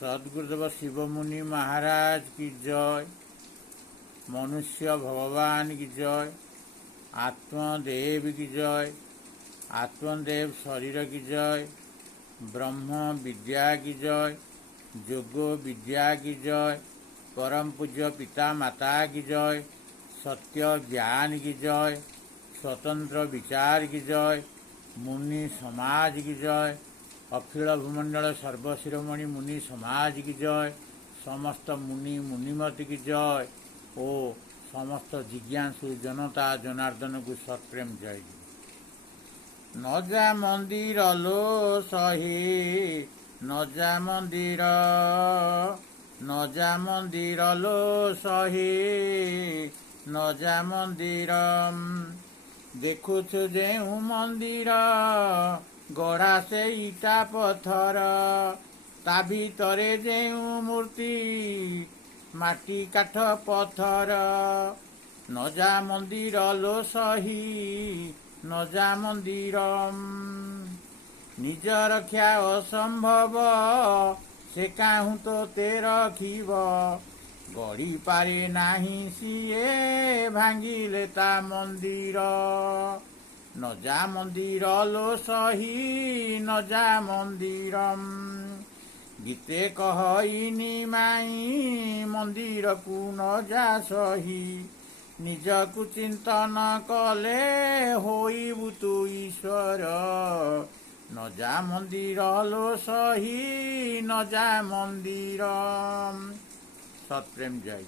सद्गुरुदेव शिवमुनि महाराज की जय। मनुष्य भगवान की जय। आत्मदेव की जय। आत्मदेव शरीर की जय। ब्रह्म विद्या की जय। योग विद्या की जय। परम पूज्य पिता माता की जय। सत्य ज्ञान की जय। स्वतंत्र विचार की जय। मुनि समाज की जय। अखिल भूमंडल सर्वशिरोमणि मुनि समाज की जय। समस्त मुनि मुनिमति की जय ओ समस्त जिज्ञासु जनता जनार्दन को सत्प्रेम जय। न जा मंदिर लो सही न जा मंदिर न जा मंदिर लो सही न जा मंदिर देखुछु जेउ मंदिर गढ़ा से इटा पथर ता भितरे जेउ मूर्ति माटी काठ पथर न जा मंदिर लो सही न जा मंदिर निज रक्षा असंभव से काहू तो ते रखिब गढ़ी पारे नाही सिए भांगिले ता मंदिर न जा मंदिर लो सही न जा मंदिर गीते कहईनी माई मंदिर को न जा सही निज को चिंतन कले होइबु तु ईश्वर न जा मंदिर लो सही न जा मंदिर। सत्प्रेम जय।